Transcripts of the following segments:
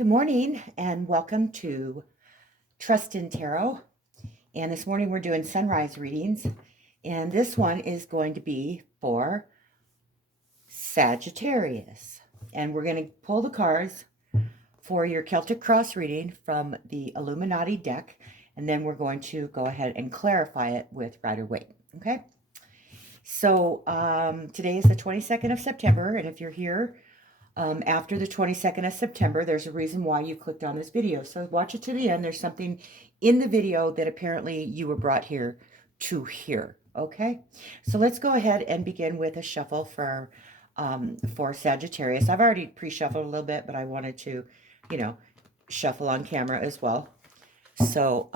Good morning and welcome to Trust in Tarot. And this morning we're doing sunrise readings. And this one is going to be for Sagittarius. And we're going to pull the cards for your Celtic Cross reading from the Illuminati deck. And then we're going to go ahead and clarify it with Rider-Waite. Okay? So today is the 22nd of September. And if you're here after the 22nd of September, there's a reason why you clicked on this video. So watch it to the end. There's something in the video that apparently you were brought here to hear. Okay, so let's go ahead and begin with a shuffle for Sagittarius. I've already pre-shuffled a little bit, but I wanted to, shuffle on camera as well. So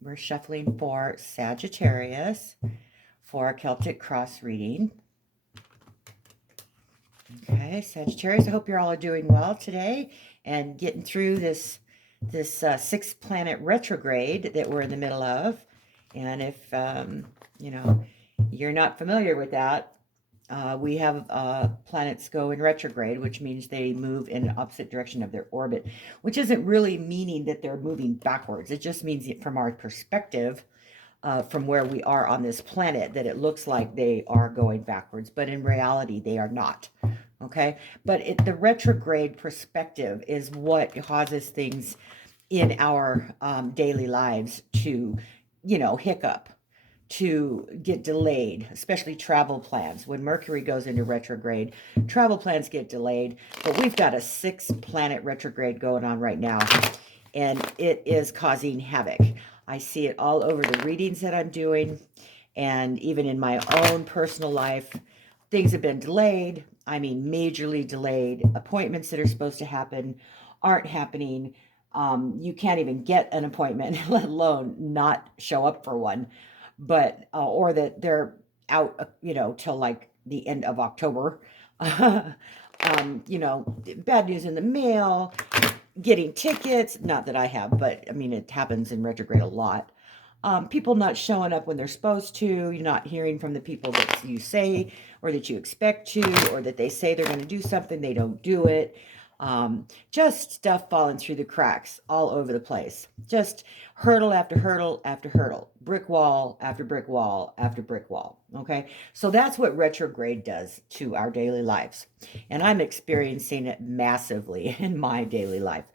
we're shuffling for Sagittarius for a Celtic Cross reading. Okay, Sagittarius, I hope you're all doing well today and getting through this sixth planet retrograde that we're in the middle of. And if, you're not familiar with that, we have planets go in retrograde, which means they move in the opposite direction of their orbit, which isn't really meaning that they're moving backwards. It just means that from our perspective, from where we are on this planet, that it looks like they are going backwards, but in reality, they are not. Okay, but the retrograde perspective is what causes things in our daily lives to, hiccup, to get delayed, especially travel plans. When Mercury goes into retrograde, travel plans get delayed. But we've got a 6-planet retrograde going on right now, and it is causing havoc. I see it all over the readings that I'm doing, and even in my own personal life, things have been delayed. I mean, majorly delayed. Appointments that are supposed to happen aren't happening. You can't even get an appointment, let alone not show up for one. But or that they're out, till like the end of October. Bad news in the mail, getting tickets. Not that I have, but I mean, it happens in retrograde a lot. People not showing up when they're supposed to. You're not hearing from the people that you say or that you expect to, or that they say they're going to do something, they don't do it. Just stuff falling through the cracks all over the place. Just hurdle after hurdle after hurdle. Brick wall after brick wall after brick wall. Okay, so that's what retrograde does to our daily lives. And I'm experiencing it massively in my daily life.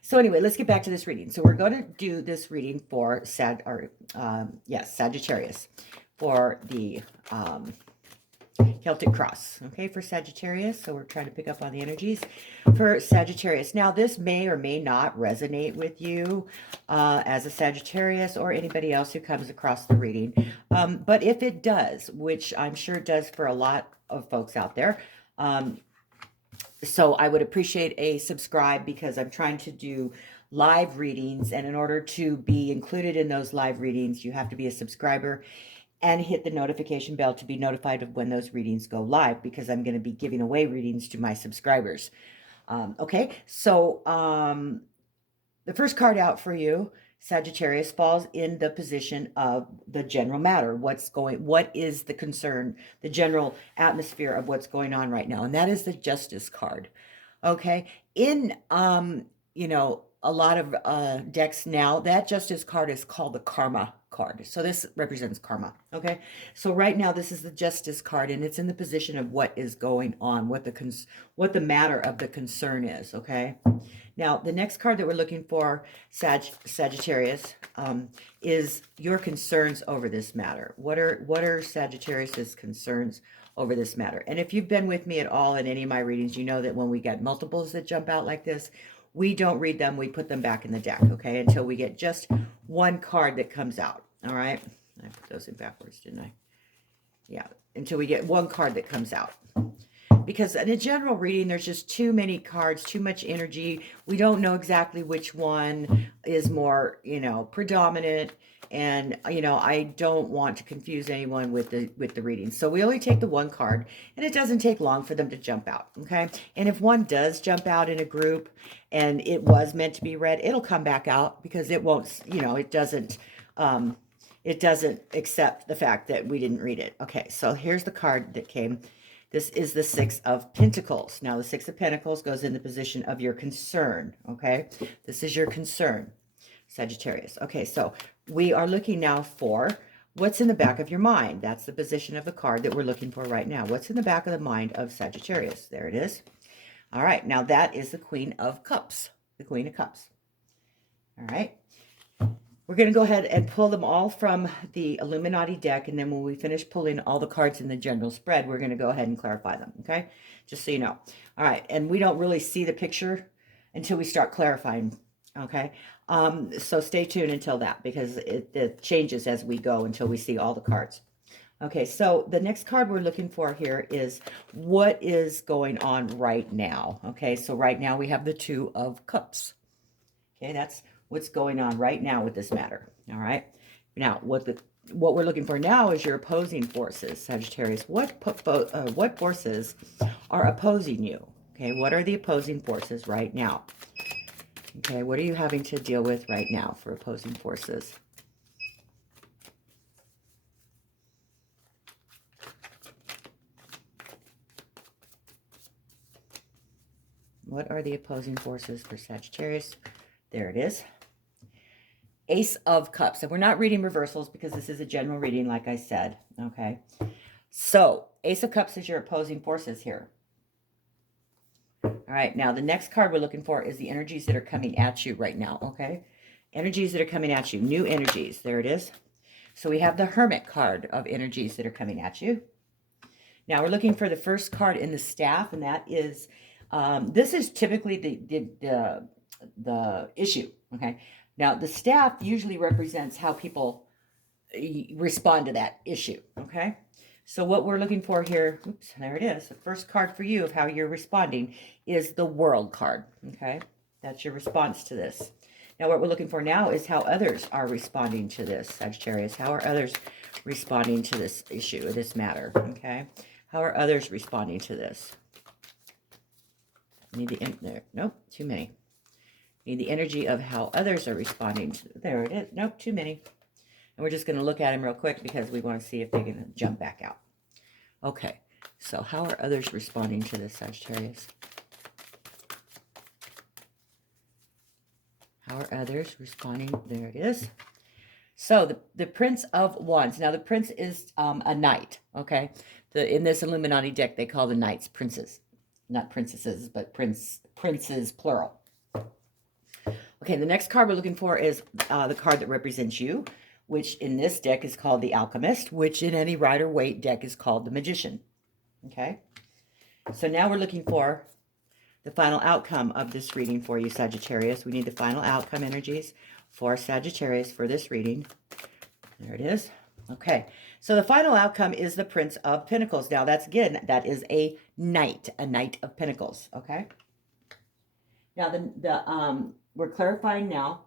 So anyway, let's get back to this reading. So we're going to do this reading for Sagittarius for the Celtic Cross, okay, for Sagittarius. So we're trying to pick up on the energies for Sagittarius. Now, this may or may not resonate with you as a Sagittarius or anybody else who comes across the reading. But if it does, which I'm sure it does for a lot of folks out there, so I would appreciate a subscribe, because I'm trying to do live readings. And in order to be included in those live readings, you have to be a subscriber and hit the notification bell to be notified of when those readings go live, because I'm going to be giving away readings to my subscribers. Okay, so the first card out for you, Sagittarius, falls in the position of the general matter. What is the concern, the general atmosphere of what's going on right now? And that is the Justice card. Okay. In, a lot of decks now, that Justice card is called the Karma card. So this represents karma. Okay. So right now, this is the Justice card, and it's in the position of what is going on, what the matter of the concern is. Okay. Now, the next card that we're looking for, Sagittarius, is your concerns over this matter. What are Sagittarius's concerns over this matter? And if you've been with me at all in any of my readings, you know that when we get multiples that jump out like this, we don't read them. We put them back in the deck, okay, until we get just one card that comes out, all right? I put those in backwards, didn't I? Yeah, until we get one card that comes out. Because in a general reading, there's just too many cards, too much energy. We don't know exactly which one is more, predominant. And, I don't want to confuse anyone with the reading. So we only take the one card, and it doesn't take long for them to jump out, okay? And if one does jump out in a group and it was meant to be read, it'll come back out, because it won't, it doesn't accept the fact that we didn't read it. Okay, so here's the card that came. This is the Six of Pentacles. Now, the Six of Pentacles goes in the position of your concern, okay? This is your concern, Sagittarius. Okay, so we are looking now for what's in the back of your mind. That's the position of the card that we're looking for right now. What's in the back of the mind of Sagittarius? There it is. All right, now that is the Queen of Cups, the Queen of Cups. All right. We're going to go ahead and pull them all from the Illuminati deck, and then when we finish pulling all the cards in the general spread, we're going to go ahead and clarify them, okay? Just so you know. All right, and we don't really see the picture until we start clarifying, okay? So stay tuned until that, because it changes as we go until we see all the cards. Okay, so the next card we're looking for here is what is going on right now, okay? So right now we have the Two of Cups, okay? That's what's going on right now with this matter. All right. Now, what we're looking for now is your opposing forces, Sagittarius. What forces are opposing you? Okay. What are the opposing forces right now? Okay. What are you having to deal with right now for opposing forces? What are the opposing forces for Sagittarius? There it is. Ace of Cups. And we're not reading reversals because this is a general reading, like I said. Okay. So, Ace of Cups is your opposing forces here. All right. Now, the next card we're looking for is the energies that are coming at you right now. Okay. Energies that are coming at you. New energies. There it is. So, we have the Hermit card of energies that are coming at you. Now, we're looking for the first card in the staff, and that is, this is typically the issue. Okay. Now, the staff usually represents how people respond to that issue, okay? So what we're looking for here, oops, there it is. The first card for you of how you're responding is the World card, okay? That's your response to this. Now, what we're looking for now is how others are responding to this, Sagittarius. How are others responding to this issue, or this matter, okay? How are others responding to this? Need the, there, nope, too many. Need the energy of how others are responding to, there it is, nope, too many. And we're just going to look at them real quick because we want to see if they're going to jump back out. Okay, so how are others responding to this, Sagittarius? How are others responding? There it is. So the Prince of Wands. Now the Prince is a knight, okay? In this Illuminati deck, they call the knights princes. Not princesses, but princes, plural. Okay, the next card we're looking for is the card that represents you, which in this deck is called the Alchemist, which in any Rider-Waite deck is called the Magician. Okay, so now we're looking for the final outcome of this reading for you, Sagittarius. We need the final outcome energies for Sagittarius for this reading. There it is. Okay, so the final outcome is the Prince of Pentacles. Now, that's, again, that is a knight of Pentacles, okay? Now, we're clarifying now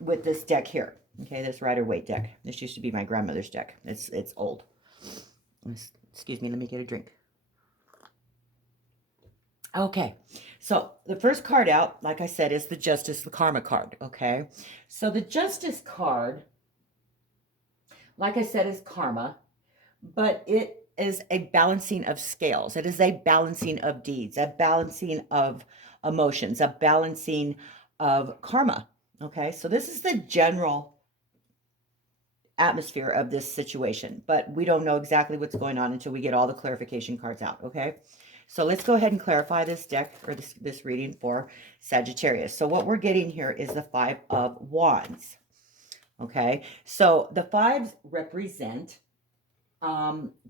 with this deck here, okay, this Rider-Waite deck. This used to be my grandmother's deck. It's old. Excuse me, let me get a drink. Okay, so the first card out, like I said, is the Justice, the Karma card, okay? So the Justice card, like I said, is karma, but it is a balancing of scales. It is a balancing of deeds, a balancing of emotions, a balancing of karma, okay? So this is the general atmosphere of this situation, but we don't know exactly what's going on until we get all the clarification cards out, okay? So let's go ahead and clarify this deck, or this reading for Sagittarius. So what we're getting here is the Five of Wands. Okay, so the fives represent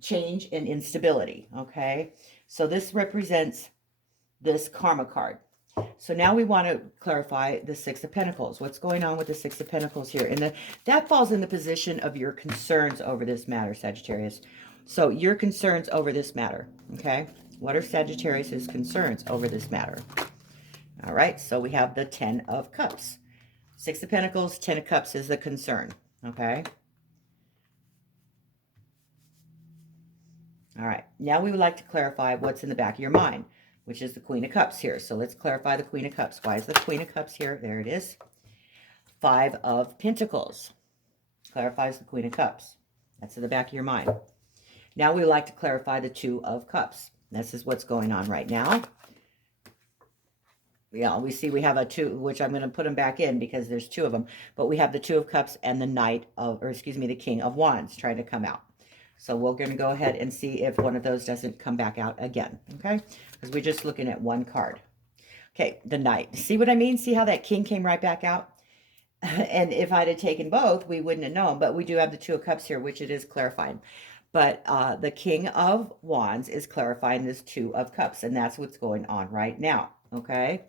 change and instability. Okay, so this represents this karma card. So now we want to clarify the Six of Pentacles. What's going on with the Six of Pentacles here? And that falls in the position of your concerns over this matter, Sagittarius. So your concerns over this matter, okay? What are Sagittarius's concerns over this matter? All right, so we have the Ten of Cups. Six of Pentacles, Ten of Cups is the concern, okay? All right, now we would like to clarify what's in the back of your mind, which is the Queen of Cups here. So let's clarify the Queen of Cups. Why is the Queen of Cups here? There it is. Five of Pentacles clarifies the Queen of Cups. That's in the back of your mind. Now we would like to clarify the Two of Cups. This is what's going on right now. Yeah, we see we have a 2, which I'm going to put them back in because there's 2 of them. But we have the Two of Cups and the Knight of, or excuse me, the King of Wands trying to come out. So we're going to go ahead and see if one of those doesn't come back out again, okay? Because we're just looking at one card. Okay, the Knight. See what I mean? See how that King came right back out? And if I'd have taken both, we wouldn't have known. But we do have the Two of Cups here, which it is clarifying. But the King of Wands is clarifying this Two of Cups. And that's what's going on right now, okay?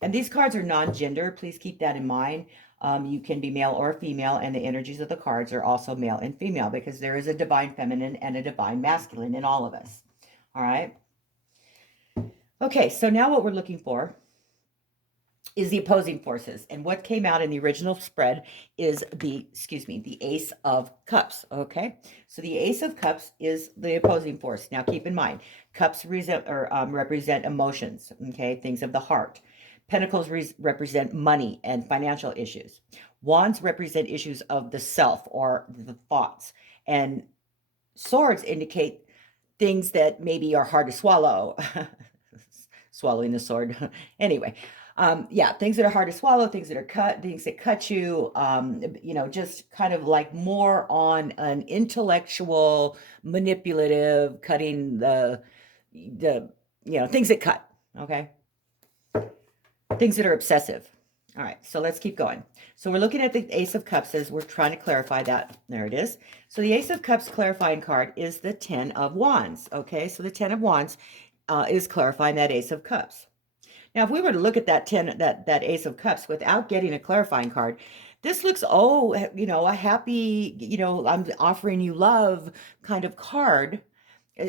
And these cards are non-gender. Please keep that in mind. You can be male or female, and the energies of the cards are also male and female because there is a divine feminine and a divine masculine in all of us. All right. Okay, so now what we're looking for is the opposing forces. And what came out in the original spread is the Ace of Cups, okay? So the Ace of Cups is the opposing force. Now keep in mind, cups represent emotions, okay? Things of the heart. Pentacles represent money and financial issues. Wands represent issues of the self or the thoughts. And swords indicate things that maybe are hard to swallow. Swallowing the sword. Anyway, yeah, things that are hard to swallow, things that cut you, you know, just kind of like more on an intellectual, manipulative, cutting the, you know, things that cut, okay? Things that are obsessive. All right, so let's keep going. So we're looking at the Ace of Cups as we're trying to clarify that. There it is. So the Ace of Cups clarifying card is the 10 of Wands, okay? So the 10 of Wands is clarifying that Ace of Cups. Now, if we were to look at that Ace of Cups without getting a clarifying card, this looks, oh, you know, a happy, you know, I'm offering you love kind of card,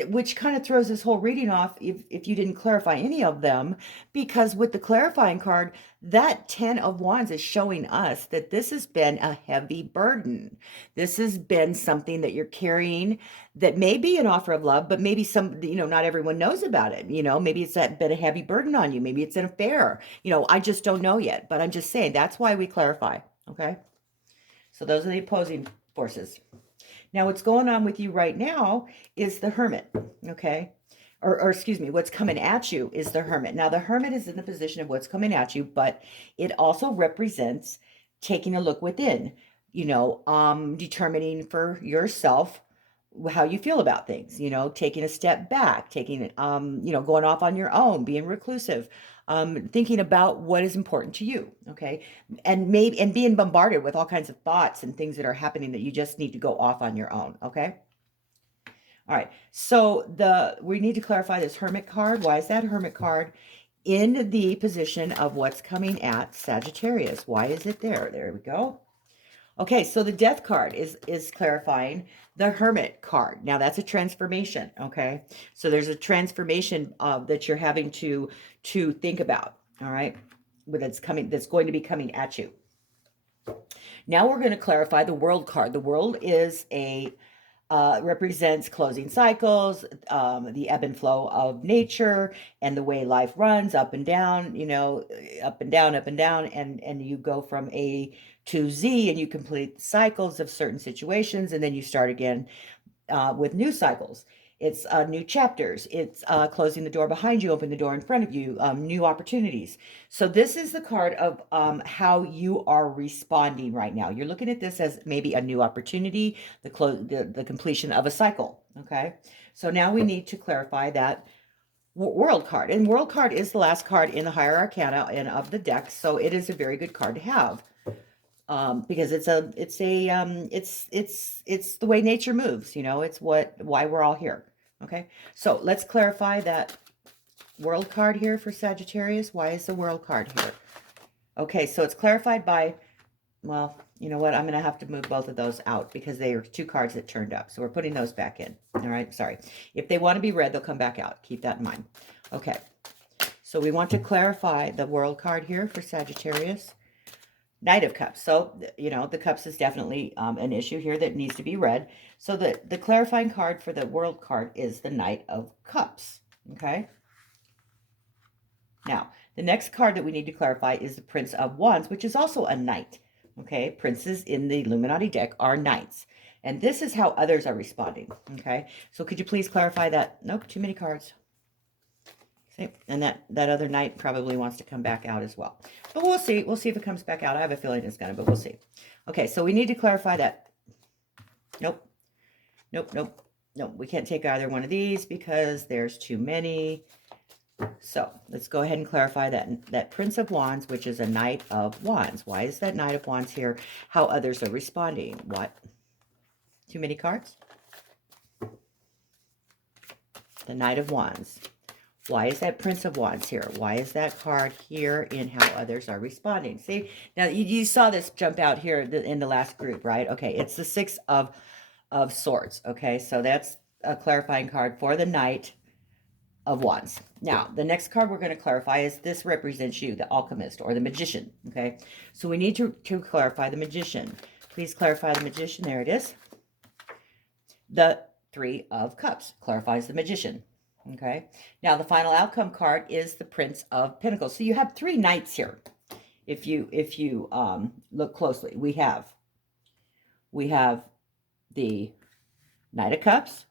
which kind of throws this whole reading off if you didn't clarify any of them, because with the clarifying card, that 10 of Wands is showing us that this has been a heavy burden. This has been something that you're carrying that may be an offer of love, but maybe some, you know, not everyone knows about it. You know, maybe it's been a heavy burden on you. Maybe it's an affair. You know, I just don't know yet, but I'm just saying that's why we clarify. Okay. So those are the opposing forces. Now, what's going on with you right now is the Hermit, okay? Or excuse me, what's coming at you is the Hermit. Now, the Hermit is in the position of what's coming at you, but it also represents taking a look within, you know, determining for yourself how you feel about things, you know, taking a step back, taking, you know, going off on your own, being reclusive, thinking about what is important to you, okay? And being bombarded with all kinds of thoughts and things that are happening that you just need to go off on your own, okay? All right, so we need to clarify this Hermit card. Why is that Hermit card in the position of what's coming at Sagittarius? Why is it there? There we go. Okay, so the Death card is clarifying the Hermit card. Now that's a transformation, okay? So there's a transformation that you're having to think about, all right? That's going to be coming at you. Now we're going to clarify the World card. The World is represents closing cycles, the ebb and flow of nature, and the way life runs up and down, you know, up and down, and you go from A to Z, and you complete cycles of certain situations, and then you start again with new cycles. It's new chapters. It's closing the door behind you, open the door in front of you, new opportunities. So this is the card of how you are responding right now. You're looking at this as maybe a new opportunity, the completion of a cycle, okay? So now we need to clarify that World card. And World card is the last card in the Higher Arcana and of the deck, so it is a very good card to have. Because it's the way nature moves, you know, it's why we're all here. Okay, so let's clarify that World card here for Sagittarius. Why is the World card here? Okay, so it's clarified by, well, you know what, I'm going to have to move both of those out because they are 2 cards that turned up. So we're putting those back in. All right, sorry. If they want to be read, they'll come back out. Keep that in mind. Okay, so we want to clarify the World card here for Sagittarius. Knight of Cups. So, you know, the Cups is definitely an issue here that needs to be read. So the clarifying card for the World card is the Knight of Cups. Okay. Now, the next card that we need to clarify is the Prince of Wands, which is also a knight. Okay. Princes in the Illuminati deck are knights. And this is how others are responding. Okay. So could you please clarify that? Nope, too many cards. See? And that other knight probably wants to come back out as well. But we'll see. We'll see if it comes back out. I have a feeling it's going to, but we'll see. Okay, so we need to clarify that. Nope. Nope, nope, nope. We can't take either one of these because there's too many. So let's go ahead and clarify that Prince of Wands, which is a Knight of Wands. Why is that Knight of Wands here? How others are responding. What? Too many cards? The Knight of Wands. Why is that Prince of Wands here? Why is that card here in how others are responding? See, now you saw this jump out here in the last group, right? Okay, it's the Six of Swords. Okay, so that's a clarifying card for the Knight of Wands. Now, the next card we're going to clarify is this represents you, the Alchemist or the Magician. Okay, so we need to clarify the Magician. Please clarify the Magician. There it is. The Three of Cups clarifies the Magician. Okay, now the final outcome card is the Prince of Pentacles. So you have three knights here. If you look closely, we have the Knight of Cups,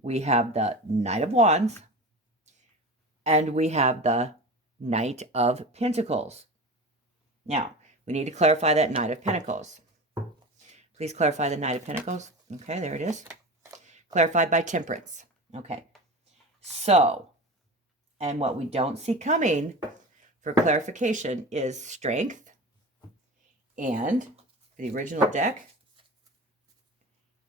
we have the Knight of Wands, and we have the Knight of Pentacles. Now, we need to clarify that Knight of Pentacles. Please clarify the Knight of Pentacles. Okay, there it is. Clarified by Temperance. Okay. So, and what we don't see coming for clarification is Strength, and for the original deck,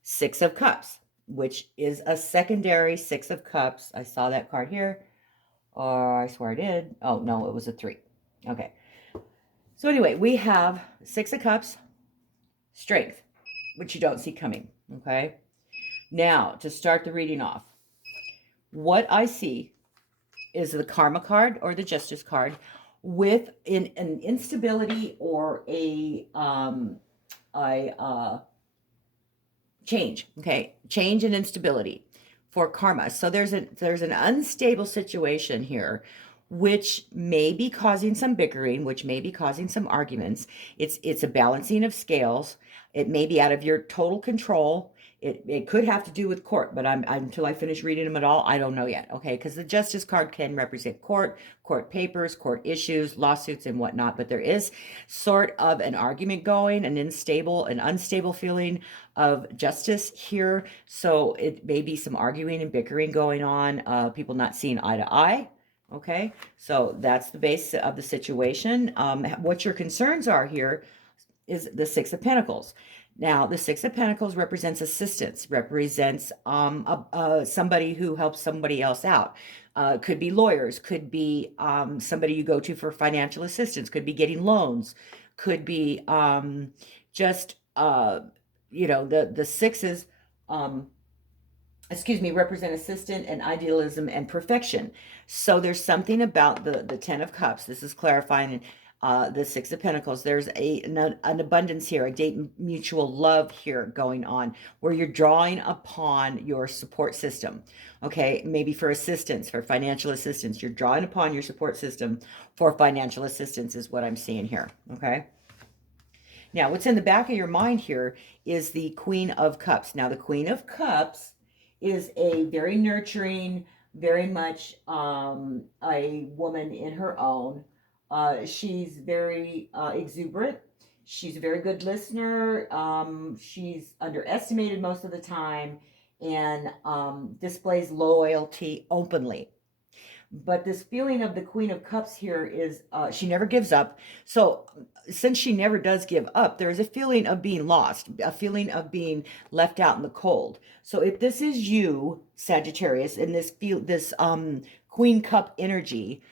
Six of Cups, which is a secondary Six of Cups. I saw that card here, or I swear I did. Oh, no, it was a 3. Okay. So anyway, we have Six of Cups, Strength, which you don't see coming. Okay. Now, to start the reading off, what I see is the Karma card or the Justice card with an instability or a change. Okay, change and instability for karma. So there's an unstable situation here, which may be causing some bickering, which may be causing some arguments. It's a balancing of scales. It may be out of your total control. It could have to do with court, but I'm until I finish reading them at all, I don't know yet. Okay, because the Justice card can represent court papers, court issues, lawsuits, and whatnot. But there is sort of an argument going, an unstable feeling of justice here. So it may be some arguing and bickering going on. People not seeing eye to eye. Okay, so that's the base of the situation. What your concerns are here is the Six of Pentacles. Now, the Six of Pentacles represents assistance, represents somebody who helps somebody else out. Could be lawyers, could be somebody you go to for financial assistance, could be getting loans, could be just, the sixes, represent assistant and idealism and perfection. So there's something about the Ten of Cups. This is clarifying the Six of Pentacles. There's an abundance here, a deep mutual love here going on, where you're drawing upon your support system. Okay, maybe for assistance, for financial assistance. You're drawing upon your support system for financial assistance is what I'm seeing here. Okay. Now, what's in the back of your mind here is the Queen of Cups. Now, the Queen of Cups is a very nurturing, very much a woman in her own. She's very exuberant. She's a very good listener. She's underestimated most of the time and displays loyalty openly. But this feeling of the Queen of Cups here is she never gives up. So since she never does give up, there is a feeling of being lost, a feeling of being left out in the cold. So if this is you, Sagittarius, in this Queen Cup energy,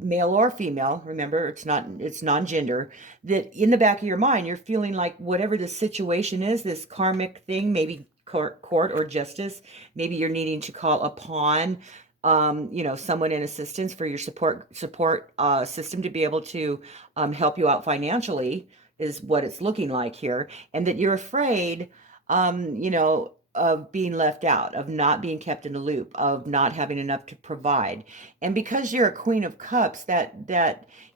male or female, remember it's non-gender, that in the back of your mind you're feeling like whatever the situation is, this karmic thing, maybe court or justice, maybe you're needing to call upon someone in assistance for your support system to be able to help you out financially is what it's looking like here, and that you're afraid being left out, of not being kept in the loop, of not having enough to provide. And because you're a Queen of Cups, that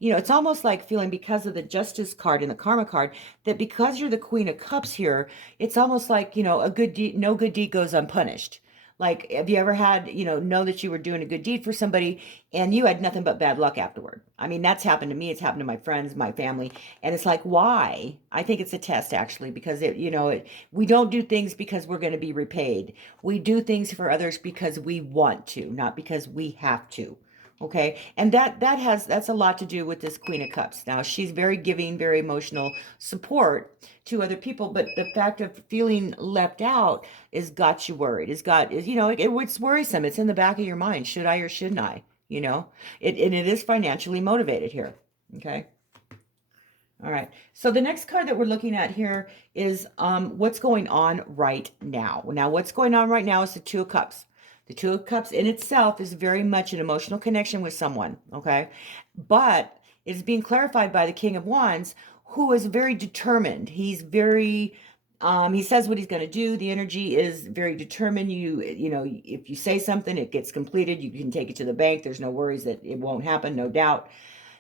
it's almost like feeling, because of the Justice card and the Karma card, that because you're the Queen of Cups here, it's almost like, a good deed, no good deed goes unpunished. Like, have you ever had, know that you were doing a good deed for somebody and you had nothing but bad luck afterward? I mean, that's happened to me. It's happened to my friends, my family. And it's like, why? I think it's a test, actually, because we don't do things because we're going to be repaid. We do things for others because we want to, not because we have to. Okay, and that's a lot to do with this Queen of Cups. Now, she's very giving, very emotional support to other people, but the fact of feeling left out is got you worried. It's worrisome. It's in the back of your mind. Should I or shouldn't I? And it is financially motivated here. Okay. All right. So the next card that we're looking at here is what's going on right now. Now, what's going on right now is the Two of Cups. The Two of Cups in itself is very much an emotional connection with someone, okay? But it's being clarified by the King of Wands, who is very determined. He's very, he says what he's going to do. The energy is very determined. If you say something, it gets completed. You can take it to the bank. There's no worries that it won't happen, no doubt.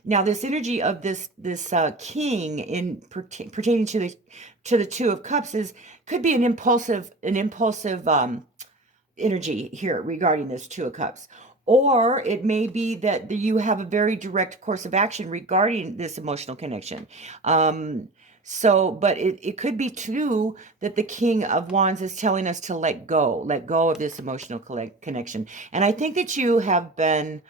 Now, this energy of this king in pertaining to the Two of Cups could be an impulsive energy here regarding this Two of Cups. Or it may be that you have a very direct course of action regarding this emotional connection. But it could be too that the King of Wands is telling us to let go of this emotional connection. And I think that you have been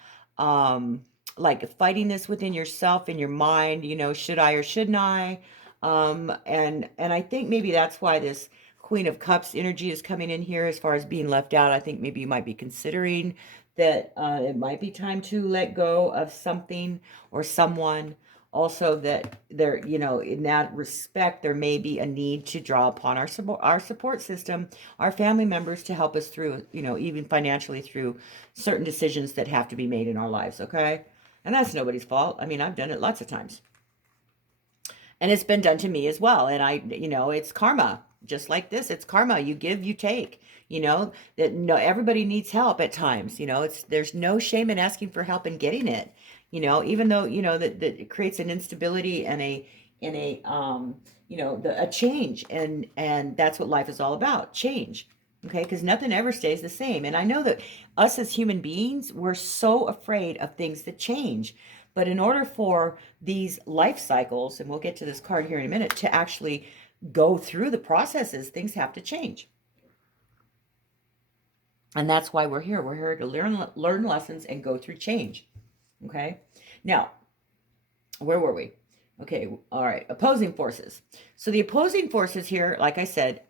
like fighting this within yourself, in your mind, should I or shouldn't I? And I think maybe that's why this Queen of Cups energy is coming in here as far as being left out. I think maybe you might be considering that it might be time to let go of something or someone. Also, that there, in that respect, there may be a need to draw upon our support system, our family members, to help us through, even financially, through certain decisions that have to be made in our lives. Okay. And that's nobody's fault. I mean, I've done it lots of times. And it's been done to me as well. And it's karma. Just like this, it's karma. You give, you take. That no, everybody needs help at times. There's no shame in asking for help and getting it. Even though that it creates an instability and a change, and that's what life is all about, change. Okay, because nothing ever stays the same. And I know that us as human beings, we're so afraid of things that change. But in order for these life cycles, and we'll get to this card here in a minute, to actually go through the processes, things have to change. And that's why we're here. We're here to learn lessons and go through change. Okay. Now, where were we? Okay. All right. Opposing forces. So the opposing forces here, like I said,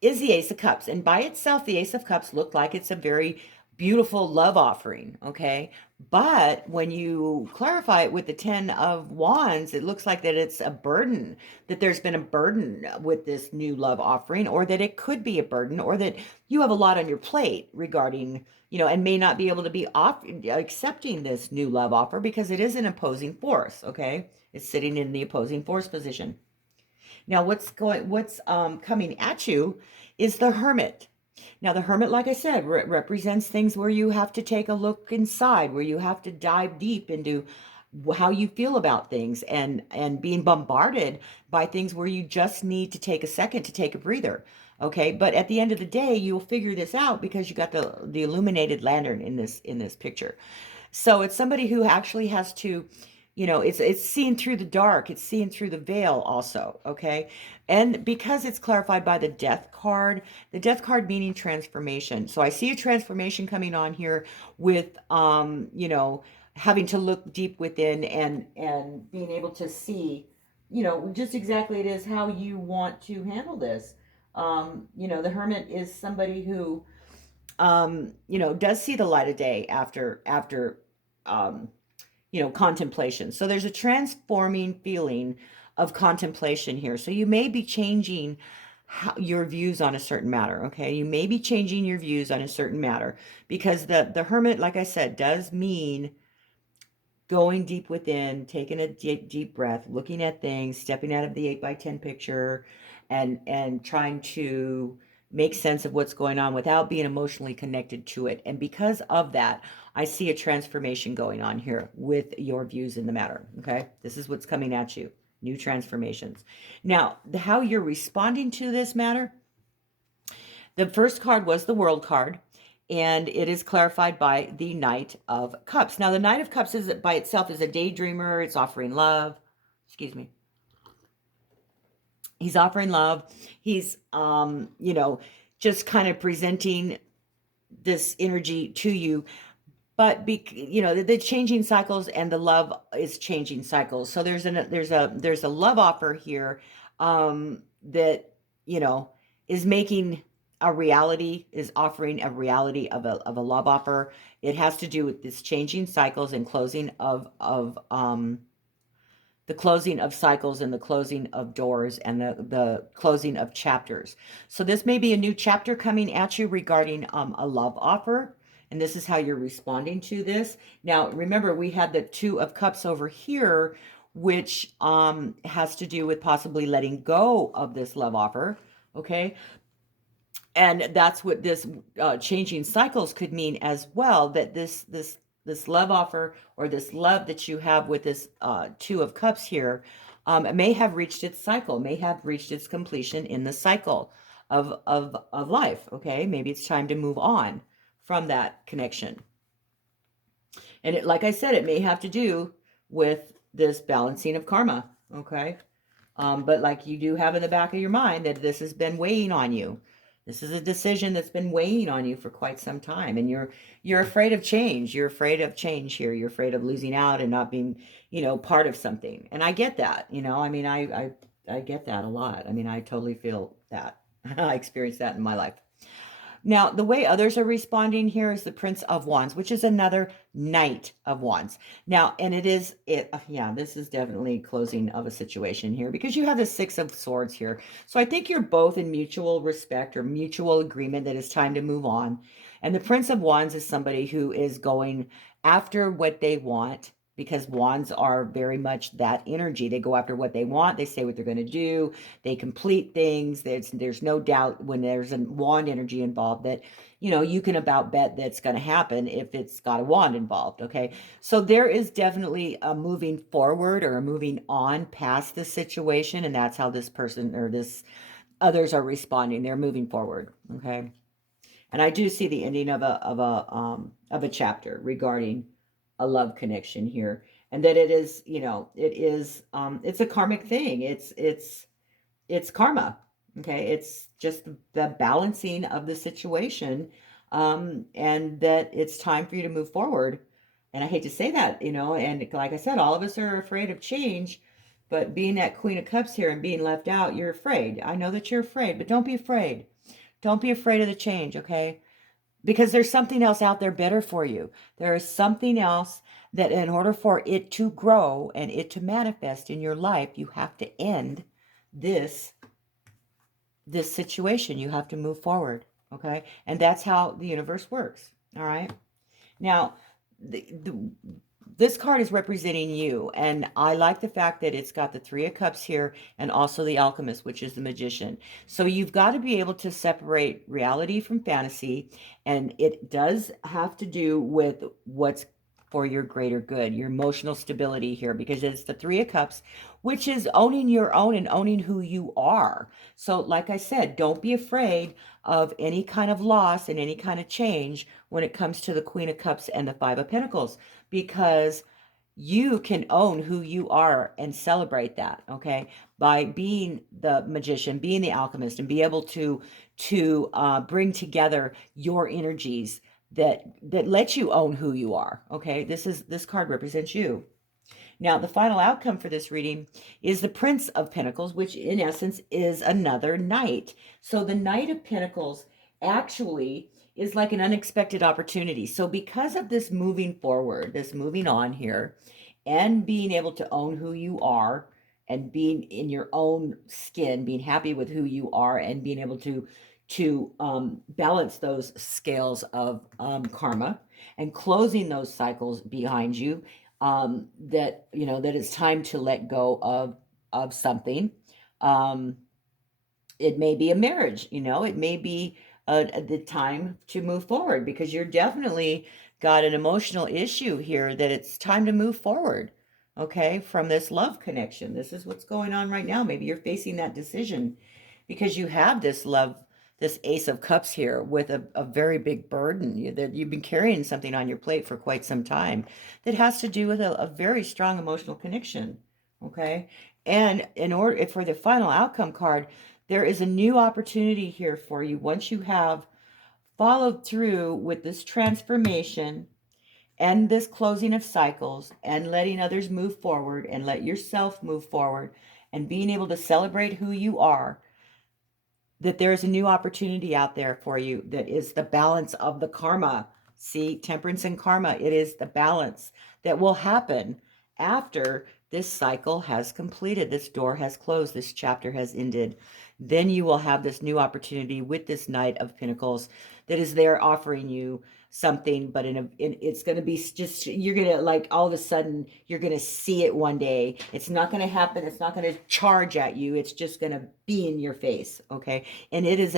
is the Ace of Cups. And by itself, the Ace of Cups looked like it's a very beautiful love offering, okay? But when you clarify it with the Ten of Wands, it looks like that it's a burden, that there's been a burden with this new love offering, or that it could be a burden, or that you have a lot on your plate regarding, and may not be able to be accepting this new love offer because it is an opposing force, okay? It's sitting in the opposing force position. Now, what's coming at you is the Hermit. Now, the Hermit, like I said, represents things where you have to take a look inside, where you have to dive deep into how you feel about things, and being bombarded by things where you just need to take a second to take a breather. Okay, but at the end of the day, you'll figure this out because you got the illuminated lantern in this picture. So it's somebody who actually has to, it's seen through the dark. It's seen through the veil also, okay? And because it's clarified by the Death card meaning transformation. So I see a transformation coming on here with, having to look deep within and being able to see, just exactly it is how you want to handle this. The Hermit is somebody who, does see the light of day after, contemplation. So there's a transforming feeling of contemplation here. So you may be changing your views on a certain matter, okay? You may be changing your views on a certain matter because the Hermit, like I said, does mean going deep within, taking a deep breath, looking at things, stepping out of the 8x10 picture, and trying to make sense of what's going on without being emotionally connected to it. And because of that, I see a transformation going on here with your views in the matter. Okay, this is what's coming at you. New transformations. Now, how you're responding to this matter. The first card was the World card, and it is clarified by the Knight of Cups. Now, the Knight of Cups is by itself is a daydreamer. It's offering love. Excuse me. He's offering love. He's, just kind of presenting this energy to you. But the changing cycles, and the love is changing cycles. So there's a love offer here that is making a reality, is offering a reality of a love offer. It has to do with this changing cycles and closing of the closing of cycles and the closing of doors and the closing of chapters. So this may be a new chapter coming at you regarding a love offer. And this is how you're responding to this. Now, remember, we had the Two of Cups over here, which has to do with possibly letting go of this love offer. Okay. And that's what this changing cycles could mean as well, that this love offer, or this love that you have with this Two of Cups here, may have reached its cycle, may have reached its completion in the cycle of life. Okay. Maybe it's time to move on from that connection. And like I said, it may have to do with this balancing of karma. Okay. But like you do have in the back of your mind that this has been weighing on you. This is a decision that's been weighing on you for quite some time. And you're afraid of change. You're afraid of change here. You're afraid of losing out and not being, part of something. And I get that, I mean, I get that a lot. I mean, I totally feel that. I experienced that in my life. Now, the way others are responding here is the Prince of Wands, which is another Knight of Wands. Now, and this is definitely closing of a situation here, because you have the Six of Swords here. So I think you're both in mutual respect or mutual agreement that it's time to move on. And the Prince of Wands is somebody who is going after what they want, because wands are very much that energy. They go after what they want. They say what they're going to do. They complete things. There's no doubt when there's a wand energy involved that, you can about bet that's going to happen if it's got a wand involved. Okay. So there is definitely a moving forward or a moving on past this situation. And that's how this person or this others are responding. They're moving forward. Okay. And I do see the ending of a chapter regarding a love connection here, and that it is, it's a karmic thing. It's karma. Okay. It's just the balancing of the situation. And that it's time for you to move forward. And I hate to say that, and like I said, all of us are afraid of change, but being that Queen of Cups here and being left out, you're afraid. I know that you're afraid, but don't be afraid. Don't be afraid of the change. Okay. Because there's something else out there better for you. There is something else that in order for it to grow and it to manifest in your life, you have to end this situation. You have to move forward, okay? And that's how the universe works, all right? Now, this card is representing you, and I like the fact that it's got the Three of Cups here and also the Alchemist, which is the Magician. So you've got to be able to separate reality from fantasy, and it does have to do with what's for your greater good, your emotional stability here, because it's the Three of Cups, which is owning your own and owning who you are. So like I said, don't be afraid of any kind of loss and any kind of change when it comes to the Queen of Cups and the Five of Pentacles, because you can own who you are and celebrate that, okay? By being the Magician, being the Alchemist, and be able to bring together your energies that let you own who you are, okay? This card represents you. Now, the final outcome for this reading is the Prince of Pentacles, which in essence is another Knight. So the Knight of Pentacles actually is like an unexpected opportunity. So because of this moving forward, this moving on here, and being able to own who you are and being in your own skin, being happy with who you are, and being able to balance those scales of karma and closing those cycles behind you, that it's time to let go of something, It may be a marriage, you know, it may be the time to move forward, because you're definitely got an emotional issue here that it's time to move forward, okay, from this love connection. This is what's going on right now. Maybe you're facing that decision because you have this love, this Ace of Cups here with a very big burden that you've been carrying something on your plate for quite some time that has to do with a very strong emotional connection, okay? And in order for the final outcome card, there is a new opportunity here for you once you have followed through with this transformation and this closing of cycles and letting others move forward and let yourself move forward and being able to celebrate who you are, that there is a new opportunity out there for you that is the balance of the karma. See, temperance and karma, it is the balance that will happen after this cycle has completed, this door has closed, this chapter has ended. Then you will have this new opportunity with this Knight of Pentacles that is there offering you something, but it's going to be just, you're going to, like, all of a sudden you're going to see it one day. It's not going to happen, it's not going to charge at you, it's just going to be in your face, okay? And it is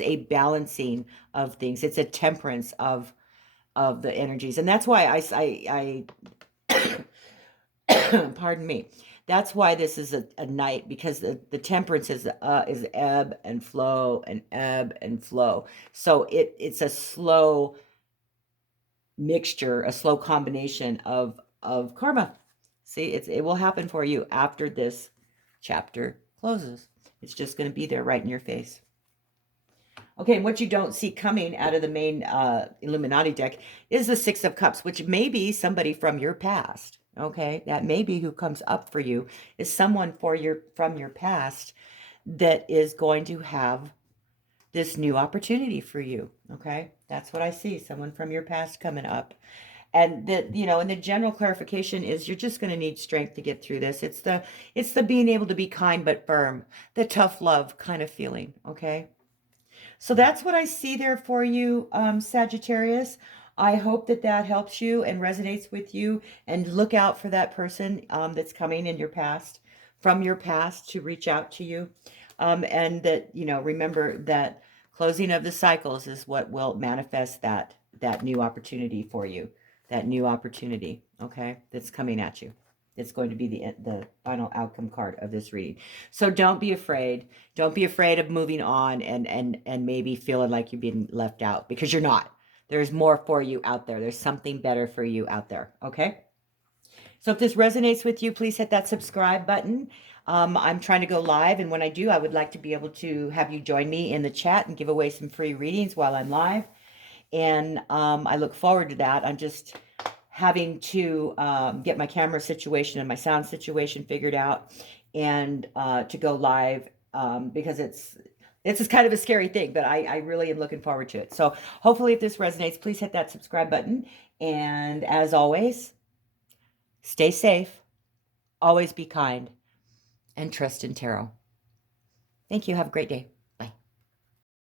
a balancing of things. It's a temperance of the energies. And that's why I pardon me, that's why this is a night, because the temperance is ebb and flow and ebb and flow. So it's a slow mixture, a slow combination of karma. See, it will happen for you after this chapter closes. It's just going to be there right in your face. Okay, and what you don't see coming out of the main Illuminati deck is the Six of Cups, which may be somebody from your past. Okay, that may be who comes up for you, is someone from your past that is going to have this new opportunity for you. Okay, that's what I see. Someone from your past coming up. And that, you know, and the general clarification is you're just going to need strength to get through this. It's the being able to be kind but firm, the tough love kind of feeling. Okay. So that's what I see there for you, Sagittarius. I hope that that helps you and resonates with you. And look out for that person that's coming in your past, from your past, to reach out to you. And that, you know, remember that closing of the cycles is what will manifest that new opportunity for you. That new opportunity, okay, that's coming at you. It's going to be the final outcome card of this reading. So don't be afraid. Don't be afraid of moving on and maybe feeling like you're being left out, because you're not. There's more for you out there. There's something better for you out there, okay? So if this resonates with you, please hit that subscribe button. I'm trying to go live, and when I do, I would like to be able to have you join me in the chat and give away some free readings while I'm live. And I look forward to that. I'm just having to get my camera situation and my sound situation figured out, and to go live, because this is kind of a scary thing, but I really am looking forward to it. So hopefully if this resonates, please hit that subscribe button. And as always, stay safe, always be kind, and trust in tarot. Thank you. Have a great day.